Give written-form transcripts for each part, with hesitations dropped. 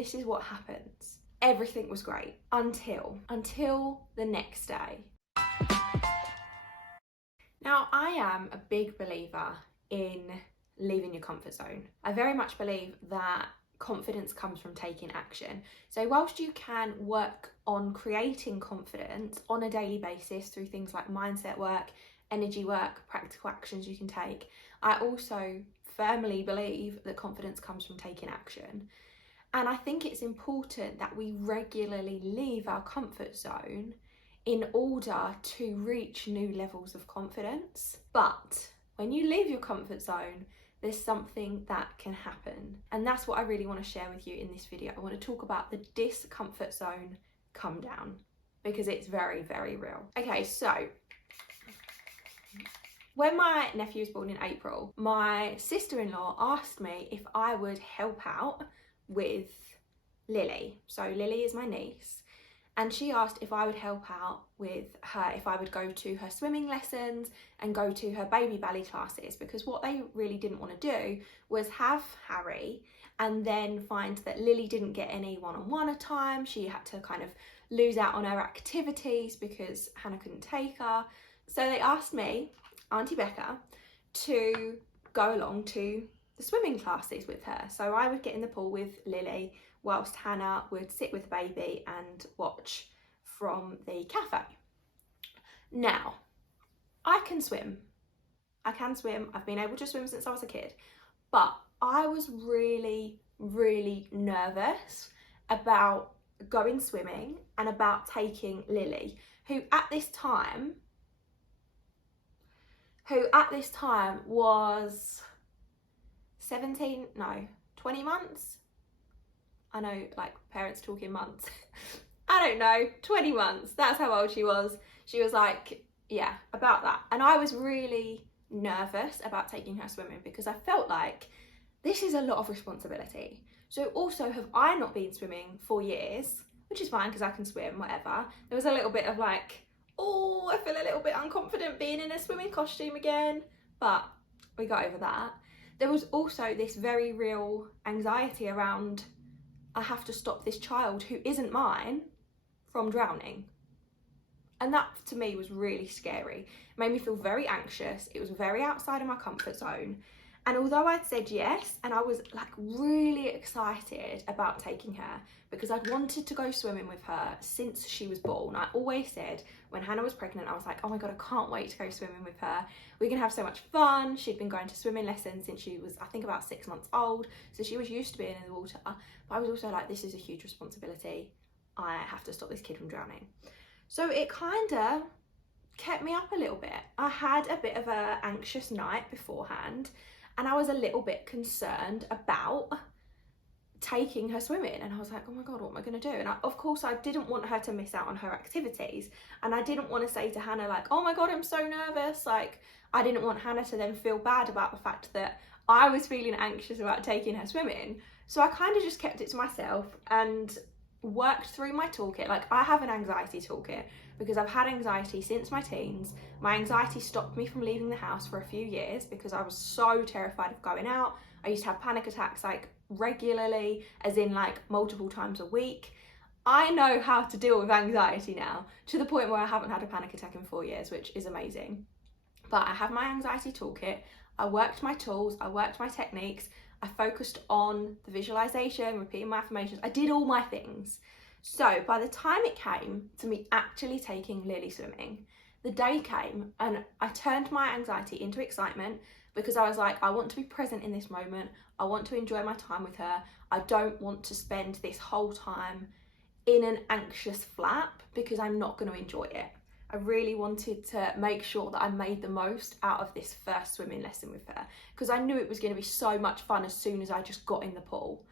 this is what happens. Everything was great until the next day. Now, I am a big believer in leaving your comfort zone. I very much believe that confidence comes from taking action. So whilst you can work on creating confidence on a daily basis through things like mindset work, energy work, practical actions you can take, I also firmly believe that confidence comes from taking action. And I think it's important that we regularly leave our comfort zone in order to reach new levels of confidence. But when you leave your comfort zone, there's something that can happen. And that's what I really want to share with you in this video. I want to talk about the discomfort zone come down, because it's very, very real. Okay, so when my nephew was born in April, my sister-in-law asked me if I would help out with Lily. So Lily is my niece. And she asked if I would help out with her, if I would go to her swimming lessons and go to her baby ballet classes, because what they really didn't want to do was have Harry and then find that Lily didn't get any one-on-one time. She had to kind of lose out on her activities because Hannah couldn't take her. So they asked me, Auntie Becca, to go along to the swimming classes with her. So I would get in the pool with Lily whilst Hannah would sit with the baby and watch from the cafe. Now, I can swim. I can swim. I've been able to swim since I was a kid. But I was really, really nervous about going swimming and about taking Lily, who at this time was 20 months. I know, like, parents talk in months. I don't know, 20 months. That's how old she was. She was like, yeah, about that. And I was really nervous about taking her swimming because I felt like this is a lot of responsibility. So also, have I not been swimming for years, which is fine because I can swim, whatever. There was a little bit of like, oh, I feel a little bit unconfident being in a swimming costume again, but we got over that. There was also this very real anxiety around, I have to stop this child who isn't mine from drowning. And that to me was really scary. It made me feel very anxious. It was very outside of my comfort zone. And although I'd said yes, and I was like really excited about taking her because I'd wanted to go swimming with her since she was born. I always said when Hannah was pregnant, I was like, oh my God, I can't wait to go swimming with her. We're gonna have so much fun. She'd been going to swimming lessons since she was, I think, about 6 months old. So she was used to being in the water. But I was also like, this is a huge responsibility. I have to stop this kid from drowning. So it kind of kept me up a little bit. I had a bit of an anxious night beforehand, and I was a little bit concerned about taking her swimming. And I was like, oh my God, what am I going to do? And of course, I didn't want her to miss out on her activities. And I didn't want to say to Hannah, like, oh my God, I'm so nervous. Like, I didn't want Hannah to then feel bad about the fact that I was feeling anxious about taking her swimming. So I kind of just kept it to myself and worked through my toolkit. Like, I have an anxiety toolkit because I've had anxiety since my teens. My anxiety stopped me from leaving the house for a few years because I was so terrified of going out. I used to have panic attacks like regularly, as in like multiple times a week. I know how to deal with anxiety now, to the point where I haven't had a panic attack in 4 years, which is amazing. But I have my anxiety toolkit. I worked my tools, I worked my techniques, I focused on the visualization, repeating my affirmations. I did all my things. So by the time it came to me actually taking Lily swimming, the day came and I turned my anxiety into excitement because I was like, I want to be present in this moment. I want to enjoy my time with her. I don't want to spend this whole time in an anxious flap because I'm not going to enjoy it. I really wanted to make sure that I made the most out of this first swimming lesson with her because I knew it was going to be so much fun as soon as I just got in the pool.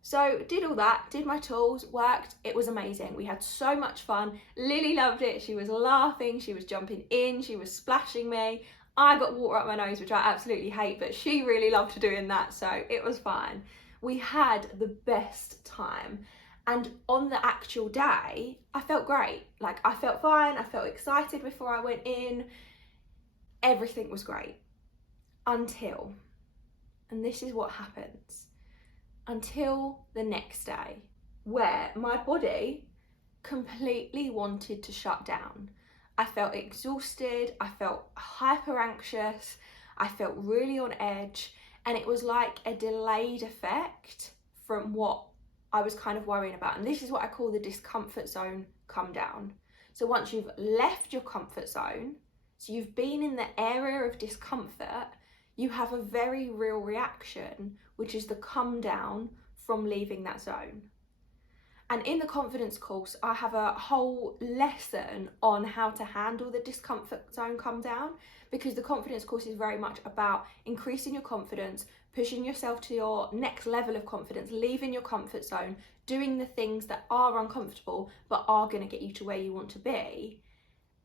So did all that, did my tools, worked. It was amazing. We had so much fun. Lily loved it. She was laughing, she was jumping in, she was splashing me. I got water up my nose, which I absolutely hate, but she really loved doing that, so it was fine. We had the best time. And on the actual day, I felt great. Like, I felt fine, I felt excited before I went in. Everything was great. Until, and this is what happens, until the next day. where my body completely wanted to shut down. I felt exhausted, I felt hyper anxious, I felt really on edge, and it was like a delayed effect from what I was kind of worrying about. And this is what I call the discomfort zone come down. So once you've left your comfort zone, so you've been in the area of discomfort, you have a very real reaction, which is the come down from leaving that zone. And in the confidence course, I have a whole lesson on how to handle the discomfort zone come down, because the confidence course is very much about increasing your confidence, pushing yourself to your next level of confidence, leaving your comfort zone, doing the things that are uncomfortable but are going to get you to where you want to be.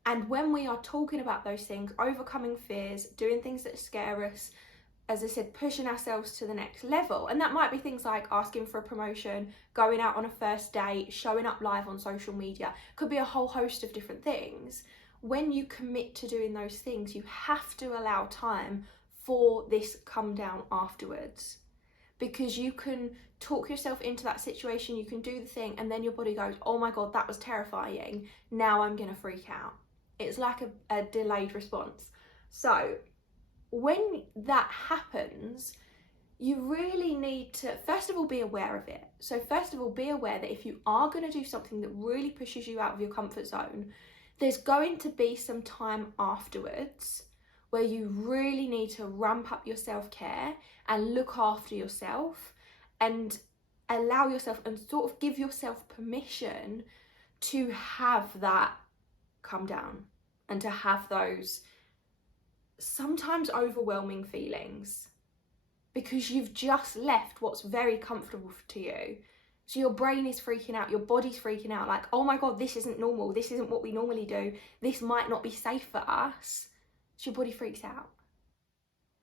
And when we are talking about those things, overcoming fears, doing things that scare us, as I said, pushing ourselves to the next level. And that might be things like asking for a promotion, going out on a first date, showing up live on social media. Could be a whole host of different things. When you commit to doing those things, you have to allow time for this come down afterwards. Because you can talk yourself into that situation, you can do the thing, and then your body goes, oh my God, that was terrifying. Now I'm gonna freak out. It's like a delayed response. So when that happens, you really need to, first of all, be aware of it. So first of all, be aware that if you are going to do something that really pushes you out of your comfort zone, there's going to be some time afterwards where you really need to ramp up your self-care and look after yourself and allow yourself and sort of give yourself permission to have that come down and to have those sometimes overwhelming feelings, because you've just left what's very comfortable to you. So your brain is freaking out, your body's freaking out, like, oh my God, this isn't normal, this isn't what we normally do, this might not be safe for us. So your body freaks out.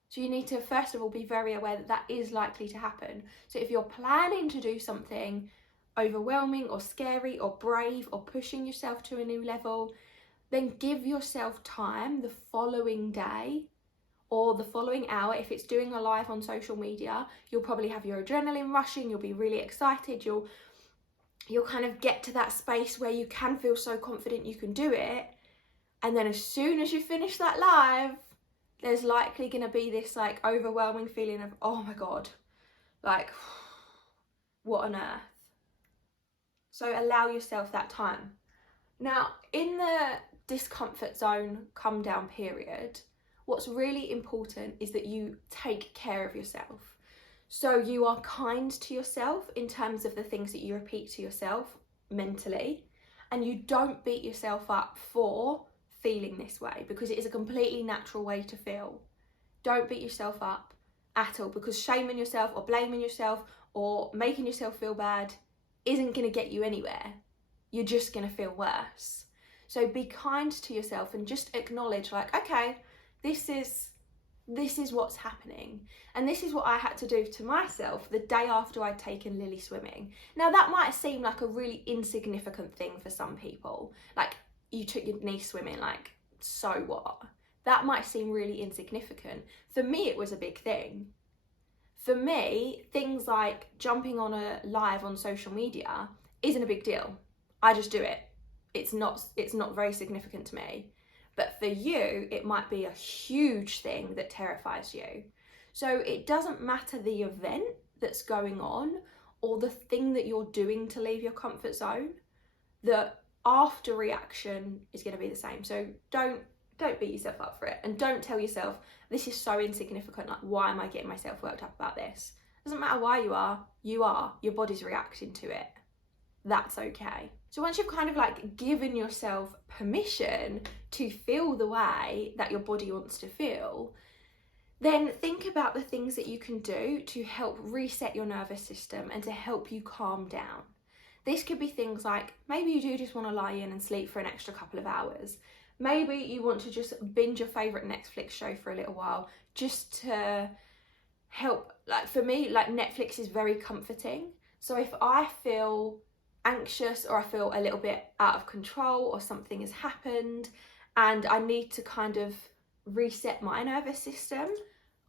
So you need to, first of all, be very aware that that is likely to happen. So if you're planning to do something overwhelming or scary or brave or pushing yourself to a new level, then give yourself time the following day or the following hour. If it's doing a live on social media, you'll probably have your adrenaline rushing, you'll be really excited, you'll kind of get to that space where you can feel so confident you can do it. And then as soon as you finish that live, there's likely going to be this like overwhelming feeling of, oh my God, like, what on earth? So allow yourself that time. Now, in the discomfort zone come down period, what's really important is that you take care of yourself. So you are kind to yourself in terms of the things that you repeat to yourself mentally, and you don't beat yourself up for feeling this way, because it is a completely natural way to feel. Don't beat yourself up at all, because shaming yourself or blaming yourself or making yourself feel bad isn't going to get you anywhere. You're just going to feel worse. So be kind to yourself and just acknowledge, like, okay, this is what's happening. And this is what I had to do to myself the day after I'd taken Lily swimming. Now that might seem like a really insignificant thing for some people. Like, you took your niece swimming, like, so what? That might seem really insignificant. For me, it was a big thing. For me, things like jumping on a live on social media isn't a big deal. I just do it. It's not very significant to me. But for you, it might be a huge thing that terrifies you. So it doesn't matter the event that's going on or the thing that you're doing to leave your comfort zone, the after reaction is going to be the same. So don't beat yourself up for it, and don't tell yourself this is so insignificant, like, why am I getting myself worked up about this? It doesn't matter why you are, your body's reacting to it. That's okay. So once you've kind of like given yourself permission to feel the way that your body wants to feel, then think about the things that you can do to help reset your nervous system and to help you calm down. This could be things like, maybe you do just want to lie in and sleep for an extra couple of hours. Maybe you want to just binge your favourite Netflix show for a little while, just to help. Like, for me, like, Netflix is very comforting. So if I feel anxious or I feel a little bit out of control or something has happened and I need to kind of reset my nervous system,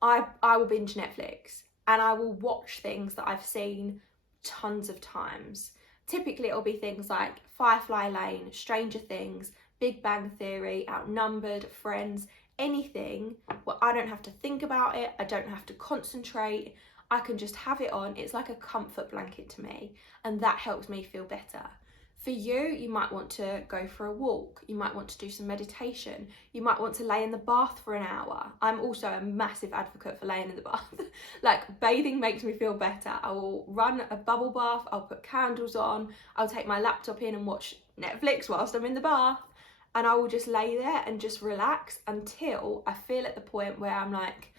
I will binge Netflix and I will watch things that I've seen tons of times, typically it'll be things like Firefly Lane, Stranger Things, Big Bang Theory, Outnumbered, Friends, anything where I don't have to think about it, I don't have to concentrate, I can just have it on. It's like a comfort blanket to me, and that helps me feel better. For you, you might want to go for a walk, you might want to do some meditation, you might want to lay in the bath for an hour. I'm also a massive advocate for laying in the bath. Like, bathing makes me feel better. I will run a bubble bath, I'll put candles on, I'll take my laptop in and watch Netflix whilst I'm in the bath, and I will just lay there and just relax until I feel at the point where I'm like,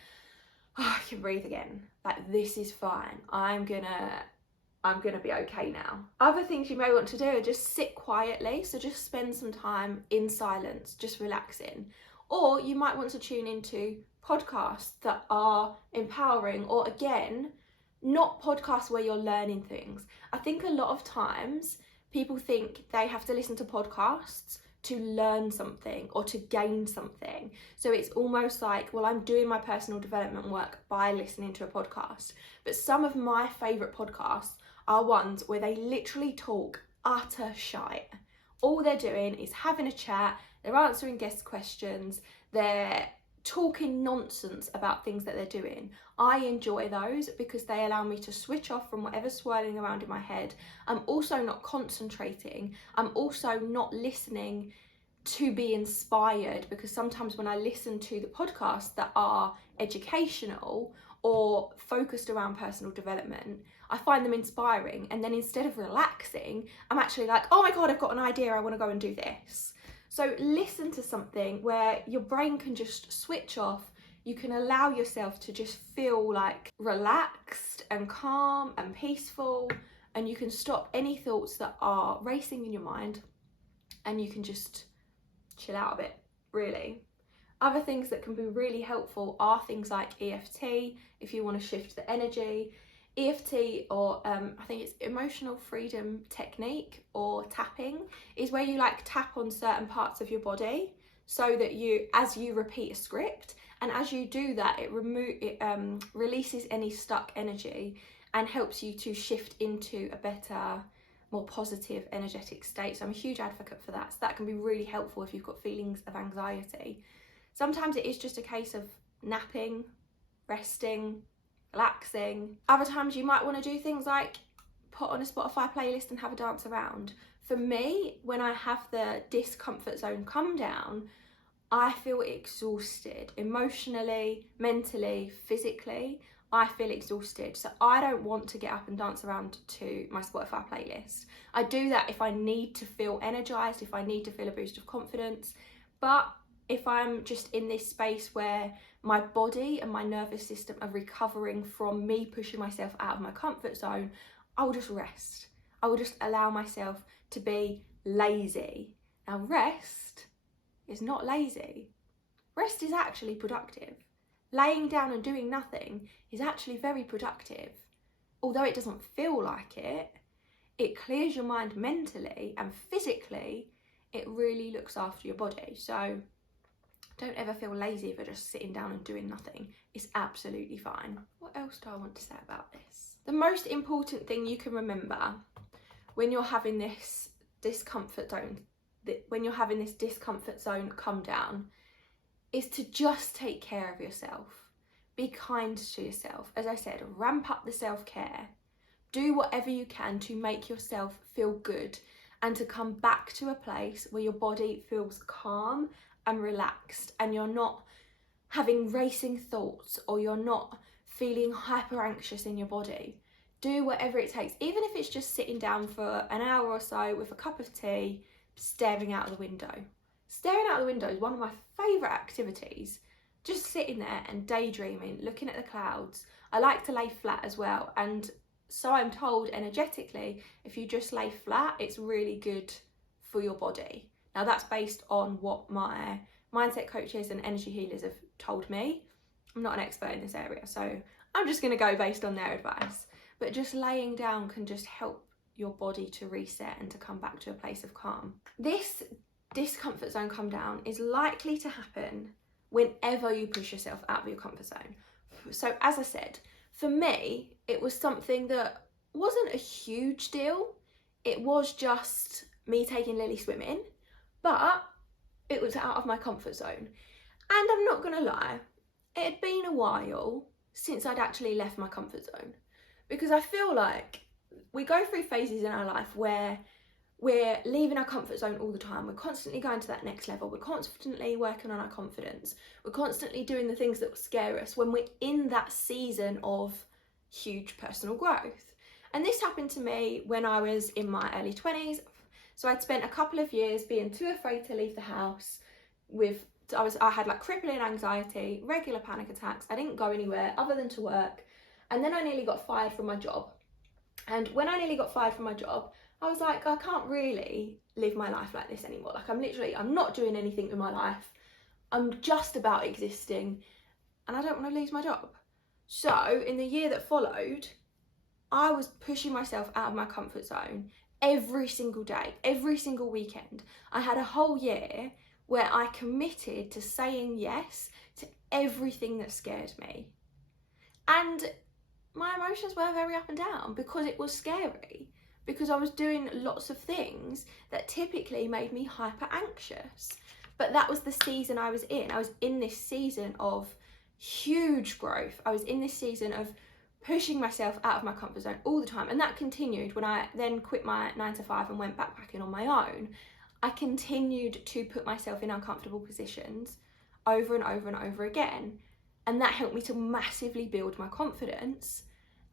oh, I can breathe again. Like, this is fine. I'm gonna be okay now. Other things you may want to do are just sit quietly. So just spend some time in silence, just relaxing. Or you might want to tune into podcasts that are empowering, or again, not podcasts where you're learning things. I think a lot of times people think they have to listen to podcasts to learn something or to gain something. So it's almost like, well, I'm doing my personal development work by listening to a podcast. But some of my favourite podcasts are ones where they literally talk utter shite. All they're doing is having a chat, they're answering guest questions, they're talking nonsense about things that they're doing. I enjoy those because they allow me to switch off from whatever's swirling around in my head. I'm also not concentrating. I'm also not listening to be inspired, because sometimes when I listen to the podcasts that are educational or focused around personal development, I find them inspiring, and then instead of relaxing, I'm actually like, oh my God, I've got an idea, I want to go and do this. So listen to something where your brain can just switch off. You can allow yourself to just feel like relaxed and calm and peaceful, and you can stop any thoughts that are racing in your mind, and you can just chill out a bit, really. Other things that can be really helpful are things like EFT, if you want to shift the energy. EFT, or I think it's emotional freedom technique, or tapping, is where you like tap on certain parts of your body so that you, as you repeat a script, and as you do that, it releases any stuck energy and helps you to shift into a better, more positive, energetic state. So I'm a huge advocate for that. So that can be really helpful if you've got feelings of anxiety. Sometimes it is just a case of napping, resting, relaxing. Other times you might want to do things like put on a Spotify playlist and have a dance around. For me, when I have the discomfort zone come down, I feel exhausted emotionally, mentally, physically. I feel exhausted, so I don't want to get up and dance around to my Spotify playlist. I do that if I need to feel energized, if I need to feel a boost of confidence. But if I'm just in this space where my body and my nervous system are recovering from me pushing myself out of my comfort zone, I will just rest. I will just allow myself to be lazy. Now, rest is not lazy. Rest is actually productive. Laying down and doing nothing is actually very productive. Although it doesn't feel like it, it clears your mind mentally, and physically, it really looks after your body. So don't ever feel lazy if you're just sitting down and doing nothing. It's absolutely fine. What else do I want to say about this? The most important thing you can remember when you're having this discomfort zone, come down, is to just take care of yourself. Be kind to yourself. As I said, ramp up the self-care. Do whatever you can to make yourself feel good and to come back to a place where your body feels calm and relaxed, and you're not having racing thoughts, or you're not feeling hyper anxious in your body. Do whatever it takes, even if it's just sitting down for an hour or so with a cup of tea, staring out of the window. Staring out of the window is one of my favourite activities. Just sitting there and daydreaming, looking at the clouds. I like to lay flat as well, and so I'm told energetically, if you just lay flat, it's really good for your body. Now, that's based on what my mindset coaches and energy healers have told me. I'm not an expert in this area, so I'm just going to go based on their advice. But just laying down can just help your body to reset and to come back to a place of calm. This discomfort zone come down is likely to happen whenever you push yourself out of your comfort zone. So as I said, for me, it was something that wasn't a huge deal. it was just me taking Lily swimming, but it was out of my comfort zone. And I'm not gonna lie, it had been a while since I'd actually left my comfort zone, because I feel like we go through phases in our life where we're leaving our comfort zone all the time. We're constantly going to that next level. We're constantly working on our confidence. We're constantly doing the things that scare us when we're in that season of huge personal growth. And this happened to me when I was in my early 20s. So I'd spent a couple of years being too afraid to leave the house. I had like crippling anxiety, regular panic attacks. I didn't go anywhere other than to work. And then I nearly got fired from my job. And when I nearly got fired from my job, I was like, I can't really live my life like this anymore. Like I'm not doing anything with my life. I'm just about existing and I don't want to lose my job. So in the year that followed, I was pushing myself out of my comfort zone every single day, every single weekend. I had a whole year where I committed to saying yes to everything that scared me. And my emotions were very up and down because it was scary, because I was doing lots of things that typically made me hyper anxious. But that was the season I was in. I was in this season of huge growth. I was in this season of pushing myself out of my comfort zone all the time. And that continued when I then quit my 9-to-5 and went backpacking on my own. I continued to put myself in uncomfortable positions over and over and over again. And that helped me to massively build my confidence.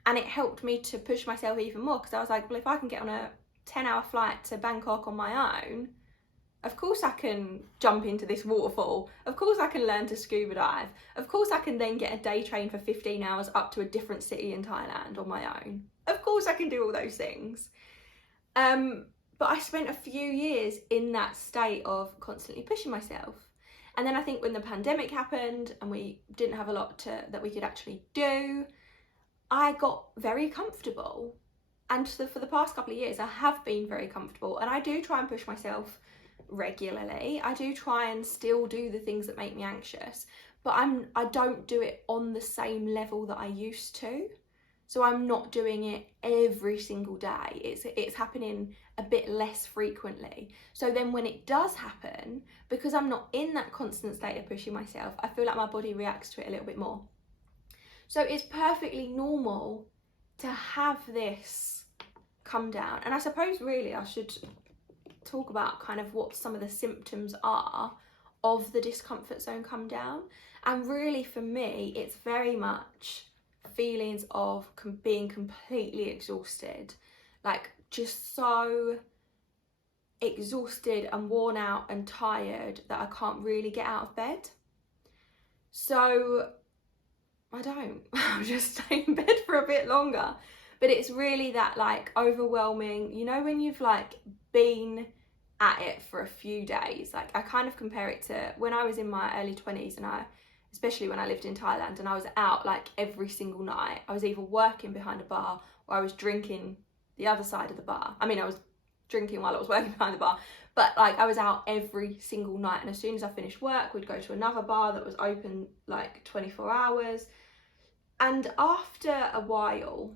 And it helped me to push myself even more, because I was like, well, if I can get on a 10-hour flight to Bangkok on my own, of course I can jump into this waterfall. Of course I can learn to scuba dive. Of course I can then get a day train for 15 hours up to a different city in Thailand on my own. Of course I can do all those things. But I spent a few years in that state of constantly pushing myself. And then I think when the pandemic happened and we didn't have a lot that we could actually do, I got very comfortable. And for the past couple of years, I have been very comfortable. And I do try and push myself regularly. I do try and still do the things that make me anxious, but I don't do it on the same level that I used to. So I'm not doing it every single day. It's happening a bit less frequently. So then when it does happen, because I'm not in that constant state of pushing myself, I feel like my body reacts to it a little bit more. So it's perfectly normal to have this come down. And I suppose really I should talk about kind of what some of the symptoms are of the discomfort zone come down. And really for me, it's very much feelings of being completely exhausted, like just so exhausted and worn out and tired that I can't really get out of bed. So I'll just stay in bed for a bit longer. But it's really that like overwhelming, you know, when you've like been at it for a few days. Like I kind of compare it to when I was in my early 20s, and especially when I lived in Thailand, and I was out like every single night. I was either working behind a bar or I was drinking the other side of the bar. I mean, I was drinking while I was working behind the bar, but like I was out every single night. And as soon as I finished work, we'd go to another bar that was open like 24 hours. And after a while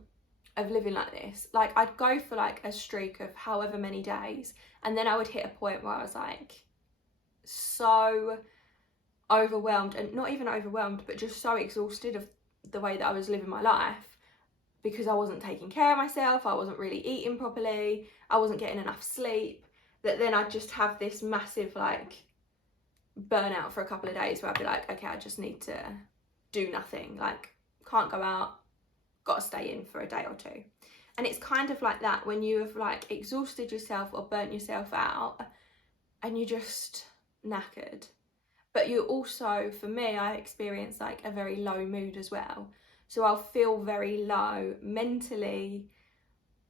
of living like this, like I'd go for like a streak of however many days, and then I would hit a point where I was like so overwhelmed, and not even overwhelmed, but just so exhausted of the way that I was living my life, because I wasn't taking care of myself, I wasn't really eating properly, I wasn't getting enough sleep, that then I'd just have this massive like burnout for a couple of days where I'd be like, okay, I just need to do nothing, like can't go out, got to stay in for a day or two. And it's kind of like that when you have like exhausted yourself or burnt yourself out and you're just knackered. But you also, for me, I experience like a very low mood as well. So I'll feel very low mentally.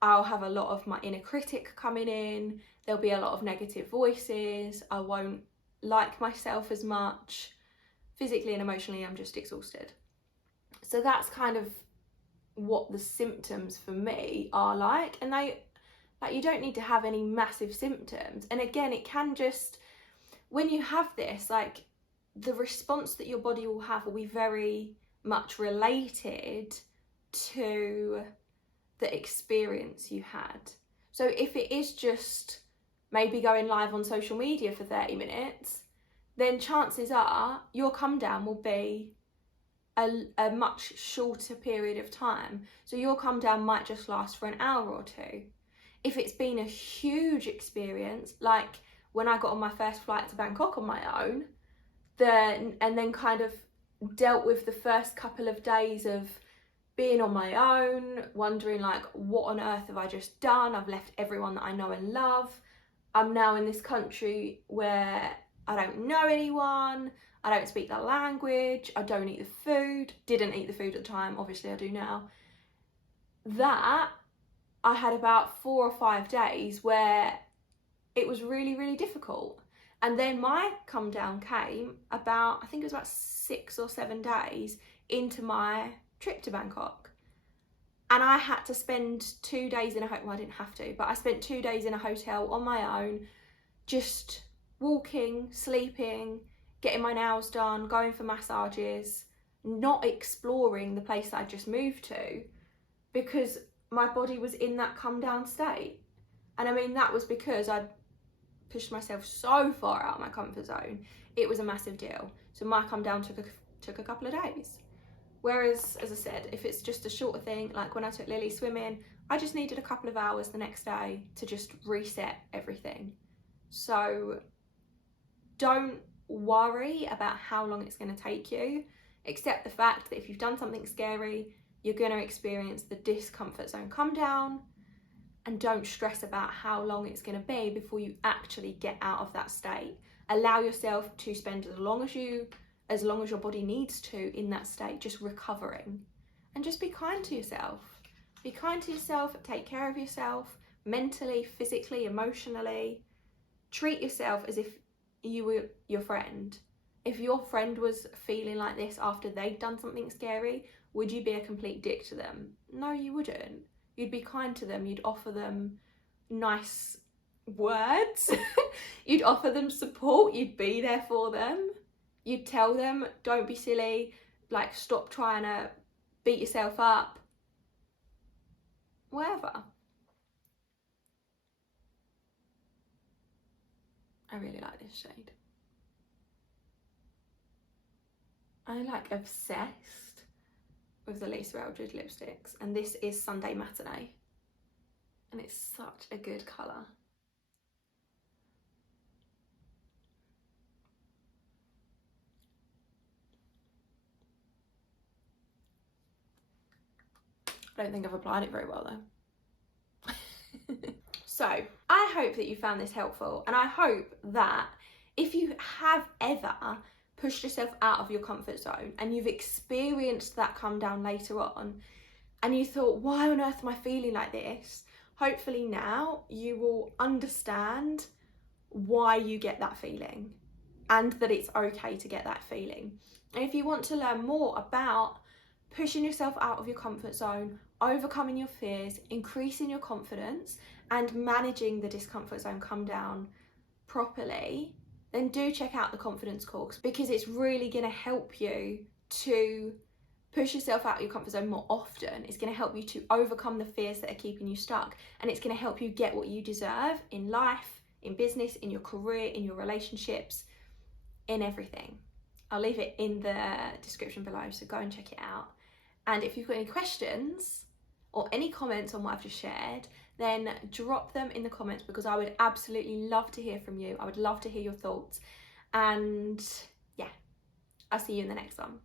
I'll have a lot of my inner critic coming in. There'll be a lot of negative voices. I won't like myself as much. Physically and emotionally, I'm just exhausted. So that's kind of what the symptoms for me are like. And you don't need to have any massive symptoms. And again, it can just, when you have this, like the response that your body will have will be very much related to the experience you had. So if it is just maybe going live on social media for 30 minutes, then chances are your come down will be a much shorter period of time. So your come down might just last for an hour or two. If it's been a huge experience, like when I got on my first flight to Bangkok on my own, and then kind of dealt with the first couple of days of being on my own, wondering like, what on earth have I just done? I've left everyone that I know and love. I'm now in this country where I don't know anyone, I don't speak the language, I don't eat the food, didn't eat the food at the time, obviously I do now. That, I had about 4 or 5 days where it was really, really difficult. And then my come down came about, I think it was about 6 or 7 days into my trip to Bangkok. And I had to spend 2 days in a hotel, well, I didn't have to, but I spent 2 days in a hotel on my own, just walking, sleeping, getting my nails done, going for massages, not exploring the place that I just moved to, because my body was in that come down state. And I mean, that was because I'd pushed myself so far out of my comfort zone. It was a massive deal. So my come down took a couple of days. Whereas, as I said, if it's just a shorter thing, like when I took Lily swimming, I just needed a couple of hours the next day to just reset everything. So don't worry about how long it's going to take you. Accept the fact that if you've done something scary, you're going to experience the discomfort zone come down, and don't stress about how long it's going to be before you actually get out of that state. Allow yourself to spend as long as your body needs to in that state, just recovering. And just be kind to yourself. Be kind to yourself, take care of yourself, mentally, physically, emotionally. Treat yourself as if you were your friend. If your friend was feeling like this after they'd done something scary, would you be a complete dick to them? No, you wouldn't. You'd be kind to them, you'd offer them nice words, you'd offer them support, you'd be there for them. You'd tell them, don't be silly, like stop trying to beat yourself up, whatever. I really like this shade. I like obsessed with the Lisa Eldridge lipsticks, and this is Sunday Matinee, and it's such a good colour. I don't think I've applied it very well though. So I hope that you found this helpful, and I hope that if you have ever pushed yourself out of your comfort zone and you've experienced that come down later on and you thought, why on earth am I feeling like this? Hopefully now you will understand why you get that feeling and that it's okay to get that feeling. And if you want to learn more about pushing yourself out of your comfort zone, overcoming your fears, increasing your confidence, and managing the discomfort zone come down properly, then do check out the confidence course, because it's really going to help you to push yourself out of your comfort zone more often. It's going to help you to overcome the fears that are keeping you stuck, and it's going to help you get what you deserve in life, in business, in your career, in your relationships, in everything. I'll leave it in the description below, so go and check it out. And if you've got any questions or any comments on what I've just shared, then drop them in the comments, because I would absolutely love to hear from you. I would love to hear your thoughts. And yeah, I'll see you in the next one.